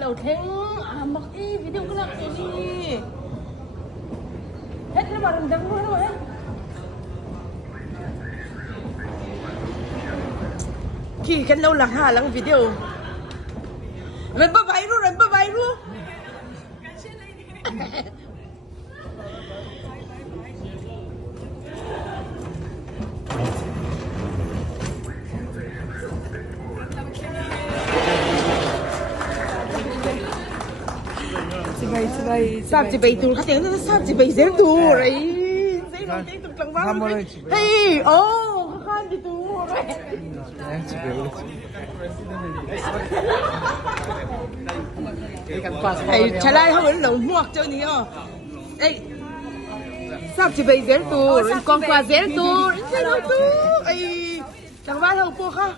lâu thế mặc đi video cái lạc gì hết nó bảo đừng luôn rồi khi cái lâu là hà lăng video remember viral sắp chỉ bảy tuổi, tiếng nó sắp chỉ bảy giếng tuổi rồi, giếng nó giếng tuổi trăng vắng rồi, hey, khăn gì tuổi rồi, hey, trả lại không phải lồng muộc cho nhỉ, hey, sắp chỉ bảy giếng tuổi, rồi con qua giếng tuổi, giếng tuổi, hey, trăng vắng không cô ha.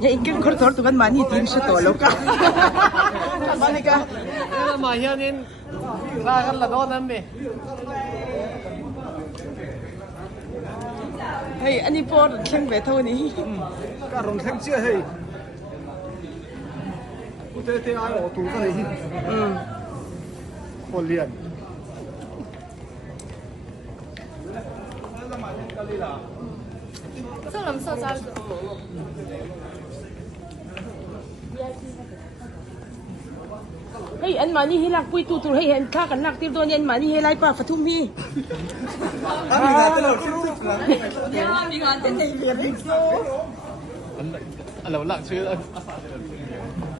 Ya ingin kotor tu kan mani tim setolo ka. Mani ka. Ela mahianin lagan la donan be. Hey, ani por theng ve thau ni. Ka rong theng chia hey. Ute te ai o tu ka hi. Polian. sao làm sao sao Hey, an mani hilak pui tu hey an kha kan lak tir don an mani helai pa fathum hi. Ami ga te lo tu. ya mi ngon tên này liền Alo lak chue